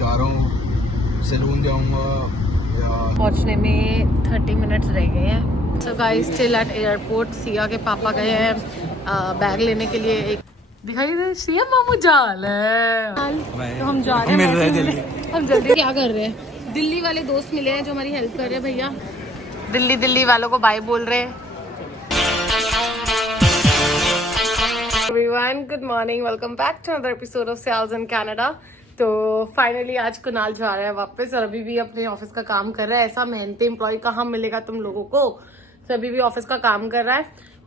जा रहा हूँ, सैलून जाऊँगा या पहुंचने में 30 मिनट्स रह गए हैं। So guys still at airport. Siya के पापा गए हैं बैग लेने के लिए। एक दिखाई दे सिया मामू जाल है। तो हम जा रहे हैं जल्दी। हम जल्दी क्या कर रहे हैं, दिल्ली वाले दोस्त मिले हैं जो हमारी हेल्प कर रहे हैं। भैया दिल्ली वालों को बाय बोल रहे हैं। Everyone, good morning. Welcome back to another episode of Sales in Canada. तो फाइनली आज कुणाल जा रहा है वापस और अभी भी अपने ऑफिस का काम कर रहा है। ऐसा मेहनती एम्प्लॉय कहाँ मिलेगा तुम लोगों को। तो अभी भी ऑफिस का काम कर रहा है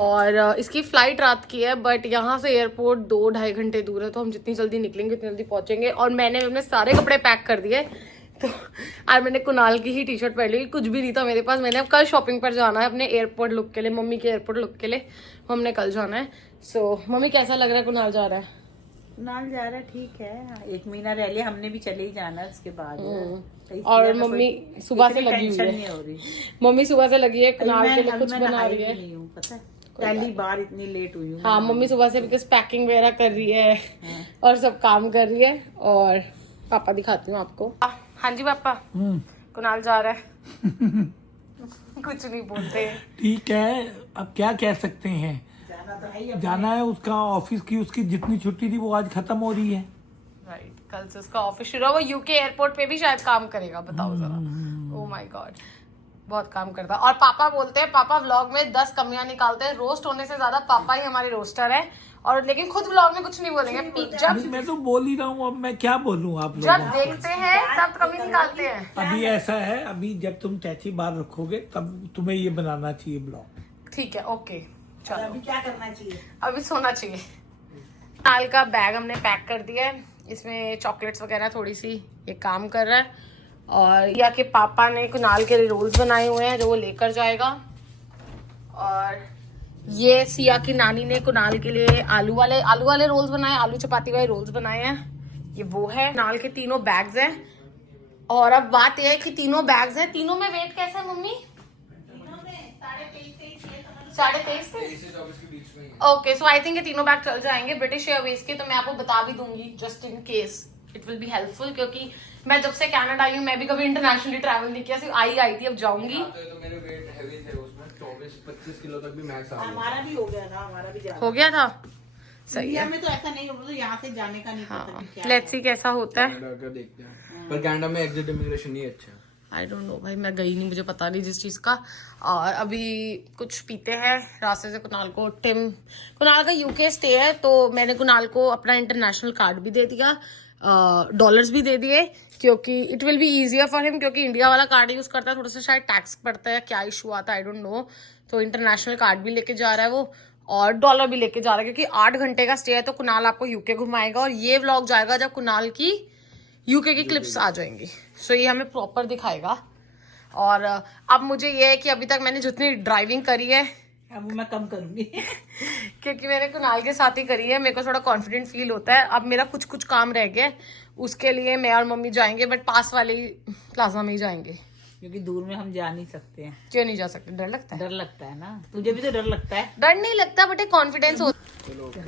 और इसकी फ्लाइट रात की है, बट यहाँ से एयरपोर्ट 2-2.5 घंटे दूर है। तो हम जितनी जल्दी निकलेंगे उतनी जल्दी पहुंचेंगे। और मैंने अपने सारे कपड़े पैक कर दिए। तो आज मैंने कुणाल की ही टी शर्ट पहन ली, कुछ भी नहीं था मेरे पास। मैंने अब कल शॉपिंग पर जाना है अपने एयरपोर्ट लुक के लिए, मम्मी के एयरपोर्ट लुक के लिए हमने कल जाना है। सो मम्मी कैसा लग रहा है कुणाल जा रहा है? कुणाल जा रहा है, ठीक है। 1 महीना रह लिया, हमने भी चले ही जाना है उसके बाद। और मम्मी सुबह से लगी हुई है। मम्मी सुबह से लगी है कुणाल के लिए कुछ बना रही है। पता है पहली बार इतनी लेट हुई हूँ। हाँ मम्मी सुबह से बिकॉज पैकिंग वगैरह कर रही है और सब काम कर रही है। और पापा दिखाती हूँ आपको। हाँ जी पापा, कुणाल जा रहा है। कुछ नहीं बोलते। ठीक है, अब क्या कह सकते हैं। जाना है उसका ऑफिस की, उसकी जितनी छुट्टी थी वो आज खत्म हो रही है। राइट, कल से उसका ऑफिस शुरू है। वो यूके एयरपोर्ट पे भी शायद काम करेगा, बताओ जरा। ओह माय गॉड, बहुत काम करता है। और पापा बोलते हैं, पापा व्लॉग में 10 कमियां निकालते हैं। रोस्ट होने से ज्यादा पापा ही हमारे रोस्टर है। और लेकिन खुद व्लॉग में कुछ नहीं बोलेंगे। जब मैं तो बोल ही रहा हूँ, अब मैं क्या बोलूँ आप लोगों जब देखते हैं तब कमी निकालते हैं। अभी ऐसा है, अभी जब तुम टैची बार रखोगे तब तुम्हें ये बनाना चाहिए ब्लॉग। ठीक है, ओके चलो। अभी क्या करना चाहिए? अभी सोना चाहिए। कुणाल का बैग हमने पैक कर दिया है, इसमें चॉकलेट्स वगैरह थोड़ी सी ये काम कर रहा है। और या के पापा ने कुणाल के लिए रोल्स बनाए हुए हैं जो वो लेकर जाएगा। और ये सिया की नानी ने कुणाल के लिए आलू वाले रोल्स बनाए, आलू चपाती वाले रोल्स बनाए हैं। ये वो है। कुणाल के तीनों बैग्स हैं। और अब बात यह है कि तीनों बैग्स हैं, तीनों में वेट कैसा है mummy? 23.5 okay. So I think ये तीनों बैग चल जाएंगे ब्रिटिश एयरवेज के। तो मैं आपको बता भी दूंगी just in case, it will be helpful. क्योंकि मैं जब से कनाडा आई हूँ मैं भी कभी इंटरनेशनली ट्रैवल नहीं किया, सिर्फ आई थी, अब जाऊंगी। तो मेरे वेट हेवी थे, उसमें 24-25 किलो तक भी मैक्स आ गया। हमारा भी हो गया था, हमारा भी हो गया था। सही है। में तो ऐसा नहीं होता, तो यहाँ से जाने का नहीं पता कि क्या। लेट्स सी कैसा होता है। कनाडा का देखते हैं, पर कनाडा में एग्जिट इमिग्रेशन नहीं अच्छा है। आई डोंट नो भाई, मैं गई नहीं, मुझे पता नहीं जिस चीज़ का। और अभी कुछ पीते हैं रास्ते से। कुणाल का यूके स्टे है, तो मैंने कुणाल को अपना इंटरनेशनल कार्ड भी दे दिया, डॉलर्स भी दे दिए, क्योंकि it will be easier for him. क्योंकि इंडिया वाला कार्ड यूज़ करता है, थोड़ा सा शायद टैक्स पड़ता है, क्या इशू आता है आई डोंट नो। तो इंटरनेशनल कार्ड भी लेके जा रहा है वो, और डॉलर भी लेके जा रहा है। क्योंकि 8 घंटे का स्टे है, तो कुणाल आपको यूके घुमाएगा। और ये व्लॉग जाएगा जब कुणाल की यूके की क्लिप्स आ जाएंगी। सो ये हमें प्रॉपर दिखाएगा। और अब मुझे ये है कि अभी तक मैंने जितनी ड्राइविंग करी है अब मैं कम करूंगी। क्योंकि मैंने कुणाल के साथ ही करी है, मेरे को थोड़ा कॉन्फिडेंट फील होता है। अब मेरा कुछ काम रह गया, उसके लिए मैं और मम्मी जाएंगे, बट पास वाले प्लाजा में ही जाएंगे। क्योंकि दूर में हम जा नहीं सकते हैं। क्यों नहीं जा सकते? डर लगता है। डर लगता है ना, तुझे भी तो डर लगता है। डर नहीं लगता, बट एक कॉन्फिडेंस होता है।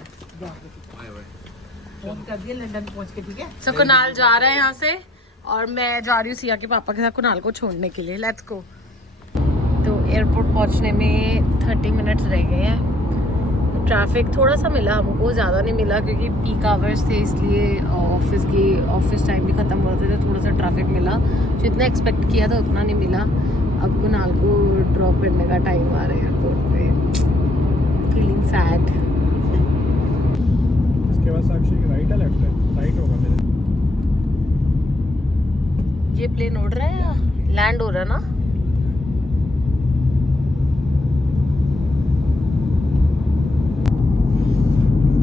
फोन कर दिया लंदन पहुंच के, ठीक है। सो कुणाल जा रहा है यहाँ से और मैं जा रही हूँ सिया के पापा के साथ कुणाल को छोड़ने के लिए। Let's go. तो एयरपोर्ट पहुँचने में 30 मिनट्स रह गए हैं। ट्रैफिक थोड़ा सा मिला हमको, ज़्यादा नहीं मिला क्योंकि पीक आवर्स थे, इसलिए ऑफिस टाइम भी ख़त्म हो रहे थे, तो थोड़ा सा ट्रैफिक मिला। जितना एक्सपेक्ट किया था उतना नहीं मिला। अब कुणाल को ड्रॉप करने का टाइम आ रहा है एयरपोर्ट पे। Feeling sad. इसके बाद साक्षी राइट है लेफ्ट है? राइट होगा मेरे। ये प्लेन उड़ रहा है या लैंड हो रहा है ना?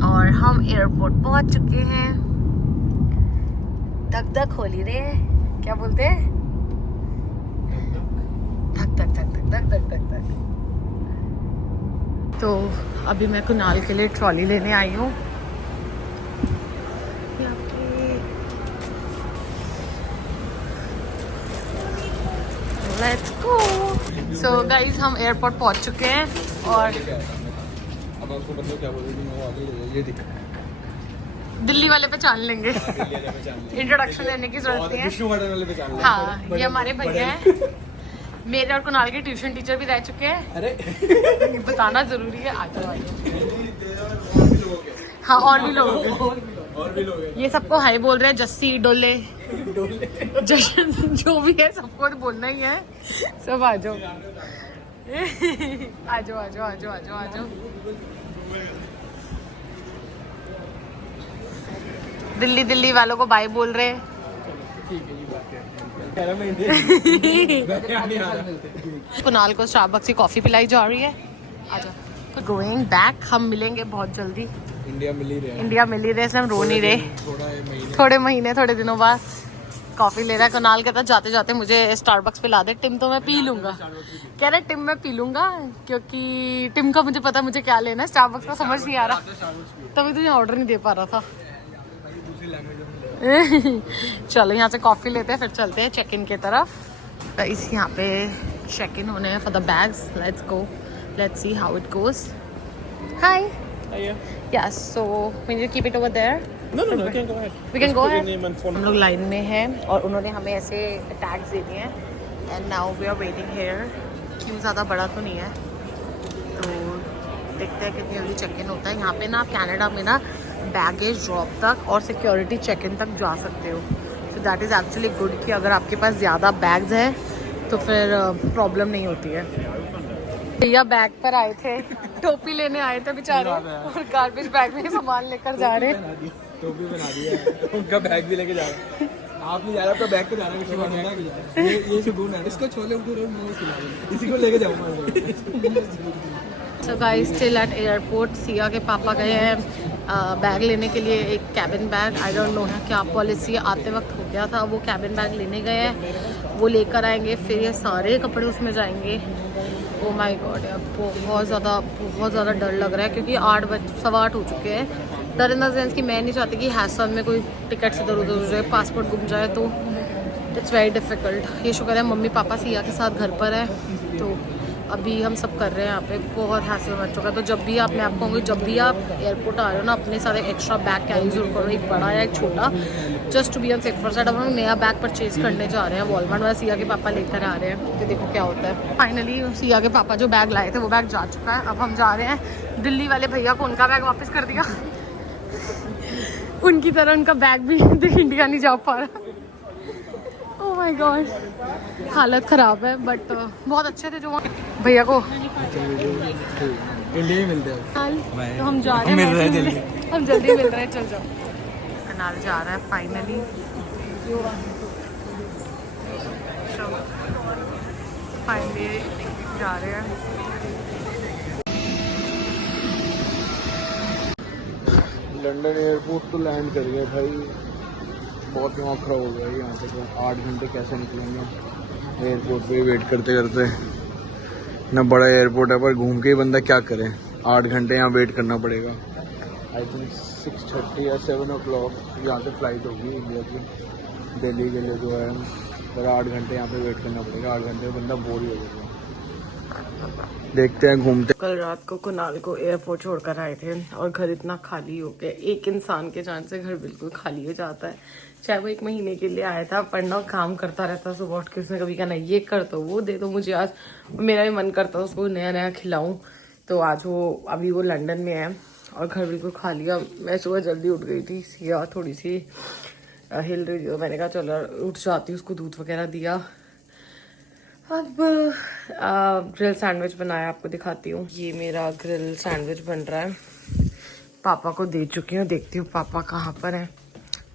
और हम एयरपोर्ट पहुंच चुके हैं। धक धक होली रे, क्या बोलते हैं? धक धक धक धक धक धक धक धक। तो अभी मैं कुणाल के लिए ट्रॉली लेने आई हूँ। Let's go. सो गाइस हम एयरपोर्ट पहुंच चुके हैं और अब उसको बंदे क्या बोल रही है, वो आगे ये दिख दिल्ली वाले पहचान लेंगे, इंट्रोडक्शन देने की जरूरत नहीं है। विष्णु गार्डन वाले पहचान लेंगे। हाँ, ये हमारे भैया हैं, मेरे और कुणाल के ट्यूशन टीचर भी रह चुके हैं। अरे बताना जरूरी है। आ जाओ। हाँ, और भी लोग हैं। ये सबको हाय बोल रहे हैं, जस्सी डोले जशन जो भी है सबको तो बोलना ही है। सब आ जाओ। आ जाओ आ जाओ आ जाओ आ जाओ आ जाओ। दिल्ली दिल्ली वालों को बाय बोल रहे हैं। कुणाल को स्टारबक्स की कॉफी पिलाई जा रही है। आ जाओ। गोइंग बैक, हम मिलेंगे बहुत जल्दी। इंडिया मिल ही रहे, इंडिया मिल ही रहे, इसलिए हम रो नहीं रहे। थोड़े महीने थोड़े दिनों बाद कॉफी ले रहा है। कुणाल कहता है जाते जाते मुझे स्टारबक्स पिला दे। टिम तो मैं पी लूंगा, कह रहा टिम मैं पी लूंगा, क्योंकि टिम का मुझे पता मुझे क्या लेना है। स्टारबक्स का समझ नहीं आ रहा, तभी तुझे ऑर्डर नहीं दे पा रहा था। चलो यहाँ से कॉफी लेते हैं, फिर चलते हैं चेक इन की तरफ। इस यहाँ पे चेक इन होने हैं for the bags. Let's go, let's see how it goes. Hi. Yes, so we need to keep it over there. No, you can go ahead. We can Just go put your ahead. name and phone हम लोग line में हैं और उन्होंने हमें ऐसे tags दे दिए हैं and now we are waiting here. क्यों ज़्यादा बड़ा तो नहीं है, तो देखते हैं कितनी जल्दी चेक इन होता है। यहाँ पे ना आप कनाडा में ना बैगेज ड्रॉप तक और सिक्योरिटी चेक इन तक जा सकते हो। So that is actually good कि अगर आपके पास ज़्यादा बैग्स हैं तो फिर प्रॉब्लम नहीं होती है। भैया बैग पर आए थे, टोपी लेने आए थे बेचारे, और गार्बेज बैग में सामान लेकर जा रहे हैं। टोपी बना दी है, उनका बैग भी लेके जा रहा है। आप नहीं जा रहे, आपका बैग तो जा रहा है। ये सुकून है, इसको छोले भटूरे मोमोज खिला दो, इसी को लेके जाऊंगा। So guys still at airport. Siya के पापा गए हैं बैग लेने के लिए, एक cabin bag. I don't know है क्या पॉलिसी, आते वक्त हो गया था। वो कैबिन बैग लेने गए हैं, वो लेकर आएंगे, फिर ये सारे कपड़े उसमें जाएंगे। ओ माय गॉड यार, बहुत ज़्यादा डर लग रहा है, क्योंकि 8:15 हो चुके हैं। डर इन द सेंस कि मैं नहीं चाहती कि हैसल में कोई टिकट इधर उधर हो जाए, पासपोर्ट गुम जाए, तो इट्स वेरी डिफ़िकल्ट। ये शुक्र है मम्मी पापा सिया के साथ घर पर है, तो अभी हम सब कर रहे हैं यहाँ पे। बहुत हैसल मच चुका है। तो जब भी आप, मैं आपको कहूँगी, जब भी आप एयरपोर्ट आ रहे हो ना, अपने साथ एक एक्स्ट्रा बैग कैरी जरूर करो, एक बड़ा या एक छोटा, just to be on safer side. अब हम नया बैग परचेज करने जा रहे हैं वॉलमार्ट में, सिया के पापा लेकर आ रहे हैं, तो देखो क्या होता है। फाइनली सिया के पापा जो बैग लाए थे वो बैग जा चुका है। अब हम जा रहे हैं दिल्ली वाले भैया को उनका बैग वापस कर दिया। उनकी तरह उनका बैग भी इंडिया नहीं जा पा रहा। ओह माय गॉड, हालत ख़राब है, बट बहुत अच्छे थे जो भैया को। इंडिया ही मिलते हैं, तो हम जा रहे हैं, मिल रहे हैं जल्दी। हम जल्दी मिल रहे हैं। चल जाओ। कनाल जा रहा है फाइनली। फाइनली जा रहे हैं। लंदन एयरपोर्ट तो लैंड कर गए भाई, बहुत दिमाग खराब हो गया यहाँ पे। तो 8 घंटे कैसे निकलेंगे एयरपोर्ट पे वेट करते करते। ना बड़ा एयरपोर्ट है, पर घूम के ही बंदा क्या करे। 8 घंटे यहाँ वेट करना पड़ेगा। आई थिंक 6:30 या 7 o'clock यहाँ से फ़्लाइट होगी इंडिया की दिल्ली के लिए जो है, पर 8 घंटे यहाँ पे वेट करना पड़ेगा। 8 घंटे में बंदा बोर ही हो जाएगा। देखते हैं, घूमते। कल रात को कुणाल को एयरपोर्ट छोड़कर आए थे और घर इतना खाली हो गया। एक इंसान के जान से घर बिल्कुल खाली हो जाता है। चाहे वो 1 महीने के लिए आया था, पढ़ना काम करता रहता, सुबह उठ के उसने कभी कहना ये कर दो, वो दे दो मुझे। आज मेरा भी मन करता है उसको नया नया खिलाऊं, तो आज वो अभी वो लंदन में है और घर बिल्कुल खाली है। मैं सुबह जल्दी उठ गई थी, सिया थोड़ी सी हिल रही थी, मैंने कहा चलो उठ जाती, उसको दूध वगैरह दिया। अब ग्रिल सैंडविच बनाया, आपको दिखाती हूँ। ये मेरा ग्रिल सैंडविच बन रहा है, पापा को दे चुकी हूँ। देखती हूँ पापा कहाँ पर हैं।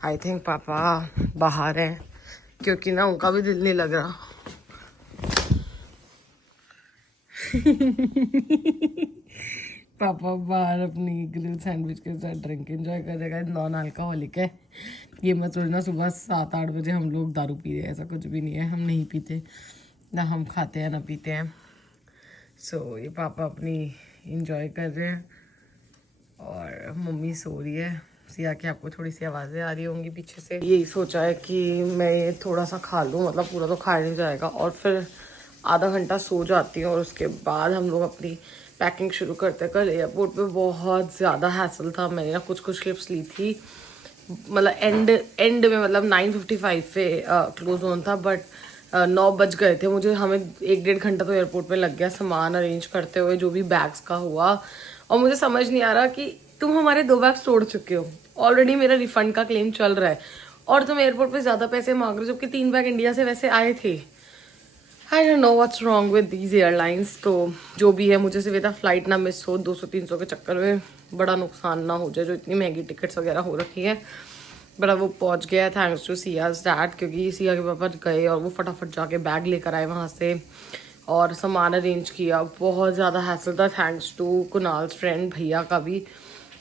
आई थिंक पापा बाहर हैं, क्योंकि ना उनका भी दिल नहीं लग रहा। पापा बाहर अपनी ग्रिल सैंडविच के साथ ड्रिंक एंजॉय कर रहे हैं। नॉन अल्कोहलिक है ये, मत सोचना सुबह 7-8 बजे हम लोग दारू पी रहे हैं, ऐसा कुछ भी नहीं है। हम नहीं पीते, ना हम खाते हैं ना पीते हैं। सो ये पापा अपनी इंजॉय कर रहे हैं और मम्मी सो रही है। सिया की आपको थोड़ी सी आवाज़ें आ रही होंगी पीछे से। यही सोचा है कि मैं ये थोड़ा सा खा लूँ, मतलब पूरा तो खाया नहीं जाएगा, और फिर आधा घंटा सो जाती हूँ और उसके बाद हम लोग अपनी पैकिंग शुरू करते हैं। कल एयरपोर्ट पे बहुत ज़्यादा हैसल था। मैंने ना कुछ क्लिप्स ली थी मतलब एंड में मतलब 9:55 पे क्लोज होना था, बट 9 बज गए थे मुझे। हमें 1-1.5 घंटा तो एयरपोर्ट पे लग गया सामान अरेंज करते हुए, जो भी बैग्स का हुआ। और मुझे समझ नहीं आ रहा कि तुम हमारे 2 बैग्स तोड़ चुके हो, ऑलरेडी मेरा रिफंड का क्लेम चल रहा है और तुम एयरपोर्ट पे ज्यादा पैसे मांग रहे हो, जबकि 3 बैग इंडिया से वैसे आए थे। I don't know what's wrong with these airlines. तो जो भी है, मुझे सिर्फ इतना फ्लाइट ना मिस हो, 200-300 के चक्कर में बड़ा नुकसान ना हो जाए, जो इतनी महंगी टिकट्स वगैरह हो रखी है। बड़ा वो पहुंच गया थैंक्स टू सियाज डैड, क्योंकि सिया के पापा गए और वो फटाफट जाके बैग लेकर आए वहाँ से और सामान अरेंज किया। बहुत ज़्यादा हैसल था, थैंक्स टू कुणाल्स फ्रेंड भैया का भी,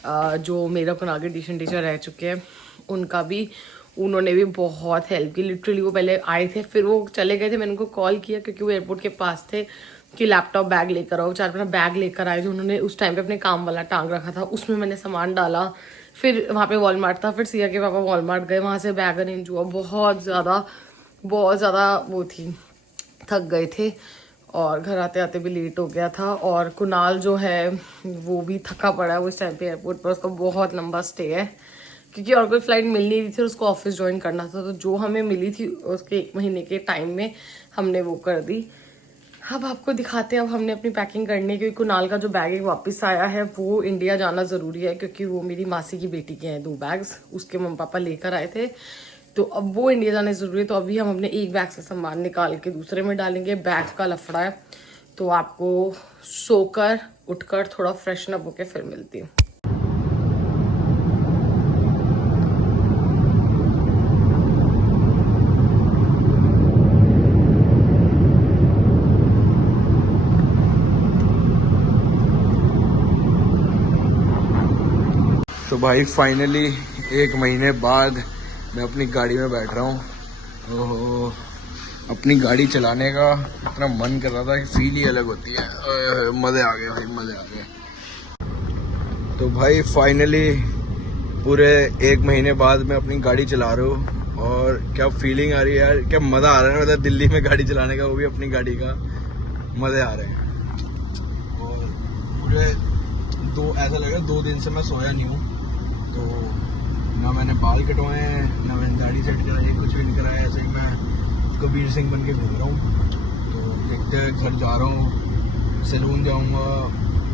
जो मेरा कुणाल के ट्यूशन टीचर रह चुके हैं, उनका भी, उन्होंने भी बहुत हेल्प की। लिटरली वो पहले आए थे, फिर वो चले गए थे, मैंने उनको कॉल किया क्योंकि वो एयरपोर्ट के पास थे कि लैपटॉप बैग लेकर आओ। 4 अपना बैग लेकर आए जो उन्होंने उस टाइम पे अपने काम वाला टांग रखा था, उसमें मैंने सामान डाला। फिर वहाँ पे वॉलमार्ट था, फिर सिया के पापा वॉलमार्ट गए, वहाँ से बैग अरेंज हुआ। बहुत ज़्यादा वो थी, थक गए थे और घर आते आते भी लेट हो गया था। और कुणाल जो है वो भी थका पड़ा है, वो इस टाइम पे एयरपोर्ट पर, उसका बहुत लंबा स्टे है क्योंकि और कोई फ्लाइट मिल नहीं रही थी, उसको ऑफिस ज्वाइन करना था। तो जो हमें मिली थी उसके 1 महीने के टाइम में हमने वो कर दी। अब आपको दिखाते हैं, अब हमने अपनी पैकिंग करनी है क्योंकि कुणाल का जो बैग वापस आया है वो इंडिया जाना ज़रूरी है, क्योंकि वो मेरी मासी की बेटी के हैं 2 बैग्स, उसके मम्मी पापा लेकर आए थे, तो अब वो इंडिया जाने ज़रूरी है। तो अभी हम अपने एक बैग से सामान निकाल के दूसरे में डालेंगे। बैग का लफड़ा है, तो आपको सोकर उठकर थोड़ा फ्रेशन अप होकर फिर मिलती हूँ। तो भाई फाइनली 1 महीने बाद मैं अपनी गाड़ी में बैठ रहा हूँ। ओहो, अपनी गाड़ी चलाने का इतना मन कर रहा था कि फील ही अलग होती है। मज़े आ गए भाई, मज़े आ गए। तो भाई फाइनली पूरे 1 महीने बाद मैं अपनी गाड़ी चला रहा हूँ और क्या फीलिंग आ रही है यार, क्या मज़ा आ रहा है। मतलब दिल्ली में गाड़ी चलाने का, वो भी अपनी गाड़ी का, मज़े आ रहे हैं। और पूरे ऐसा लगा 2 दिन से मैं सोया नहीं हूँ, तो ना मैंने बाल कटवाए हैं, ना मैंने दाढ़ी सेट कराई है, कुछ भी नहीं कराया। ऐसे ही मैं कबीर सिंह बन के घूम रहा हूँ। तो देखते हैं, घर जा रहा हूँ, सैलून जाऊँगा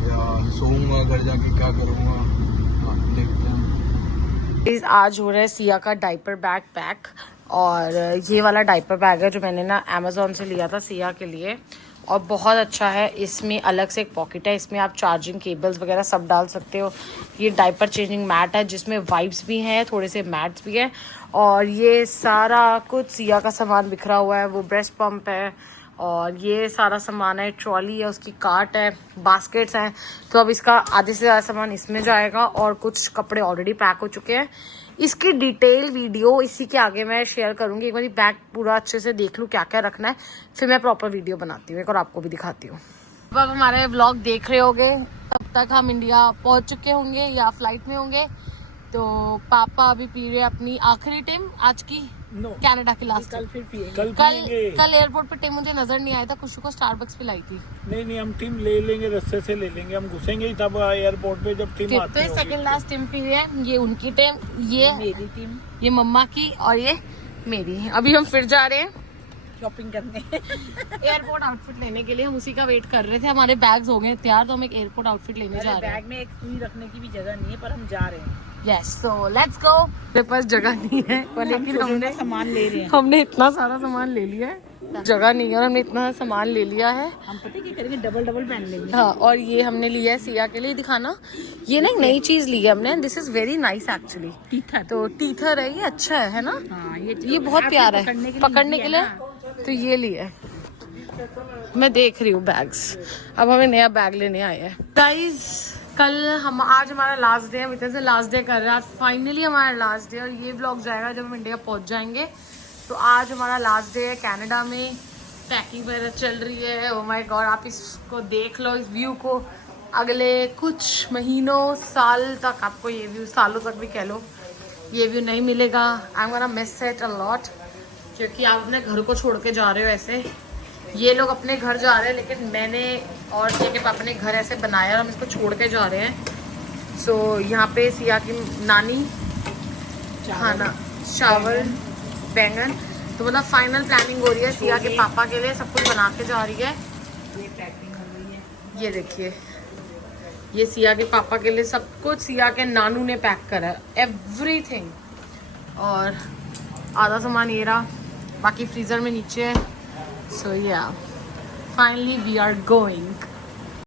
या सोऊंगा, घर जाके क्या करूँगा, देखते हैं। आज हो रहा है सिया का डाइपर बैग पैक, और ये वाला डाइपर बैग है जो मैंने ना अमेजोन से लिया था सिया के लिए, और बहुत अच्छा है। इसमें अलग से एक पॉकेट है, इसमें आप चार्जिंग केबल्स वगैरह सब डाल सकते हो। ये डाइपर चेंजिंग मैट है जिसमें वाइप्स भी हैं, थोड़े से मैट्स भी हैं, और ये सारा कुछ सिया का सामान बिखरा हुआ है। वो ब्रेस्ट पंप है और ये सारा सामान है, ट्रॉली है, उसकी कार्ट है, बास्केट्स हैं। तो अब इसका आधे से ज़्यादा सामान इसमें जाएगा और कुछ कपड़े ऑलरेडी पैक हो चुके हैं। इसकी डिटेल वीडियो इसी के आगे मैं शेयर करूंगी। एक बार बैग पूरा अच्छे से देख लूँ क्या क्या रखना है, फिर मैं प्रॉपर वीडियो बनाती हूँ एक और आपको भी दिखाती हूँ। अब आप हमारे व्लॉग देख रहे होंगे, तब तक हम इंडिया पहुंच चुके होंगे या फ्लाइट में होंगे। तो पापा अभी पी रहे अपनी आखिरी टिम आज की, कनाडा की लास्ट। कल फिर पिएंगे। कल एयरपोर्ट पे टिम मुझे नजर नहीं आया था, खुशी को स्टारबक्स पिलाई थी। नहीं हम टिम ले लेंगे, रस्ते से ले लेंगे, हम घुसेंगे ही तब एयरपोर्ट पे जब टिम आती है। सेकंड लास्ट टिम पी है, ये उनकी टिम, ये मेरी टीम, ये मम्मा की, और ये मेरी। अभी हम फिर जा रहे हैं शॉपिंग करने एयरपोर्ट आउटफिट लेने के लिए। हम उसी का वेट कर रहे थे, हमारे बैग्स हो गए तैयार, तो हम एक एयरपोर्ट आउटफिट लेने जा रहे हैं। बैग में एक सुई रखने की भी जगह नहीं है, पर हम जा रहे हैं। Yes, so let's go. मेरे पास जगह नहीं है, लेकिन हमने सामान ले रहे हैं। हमने इतना सारा सामान ले लिया है, जगह नहीं है और हमने इतना सामान ले लिया है। हम पता क्या करेंगे, डबल पहन लेंगे। हाँ, और ये हमने लिया है सिया के लिए, दिखाना। ये ना एक नई चीज ली है हमने, this is very nice actually. Teether, तो टीथर है, ये अच्छा है ना। हाँ, ये बहुत प्यारा है पकड़ने के लिए, तो ये लिया है। मैं देख रही हूँ बैग्स, अब हमें नया बैग लेने आया है। गाइस आज हमारा लास्ट डे है, वितर से लास्ट डे कर रहे हैं आज, फाइनली हमारा लास्ट डे। और ये ब्लॉग जाएगा जब हम इंडिया पहुंच जाएंगे। तो आज हमारा लास्ट डे है कनाडा में, पैकिंग वगैरह चल रही है। ओह माय गॉड, आप इसको देख लो, इस व्यू को। अगले कुछ महीनों, साल तक आपको ये व्यू, सालों तक भी कह लो, ये व्यू नहीं मिलेगा। I am gonna miss it a lot, क्योंकि आप अपने घर को छोड़ के जा रहे हो ऐसे। ये लोग अपने घर जा रहे हैं, लेकिन मैंने और सिया के पापा ने घर ऐसे बनाया और हम इसको छोड़ के जा रहे हैं। सो यहाँ पे सिया की नानी खाना, चावल, बैंगन। तो मतलब फाइनल प्लानिंग हो रही है। सिया के पापा के लिए सब कुछ बना के जा रही है। ये पैकिंग हो गई है। ये देखिए, ये सिया के पापा के लिए सब कुछ सिया के नानू ने पैक करा है, एवरीथिंग। और आधा सामान ये रहा, बाकी फ्रीजर में नीचे है। सो या फाइनली वी आर गोइंग।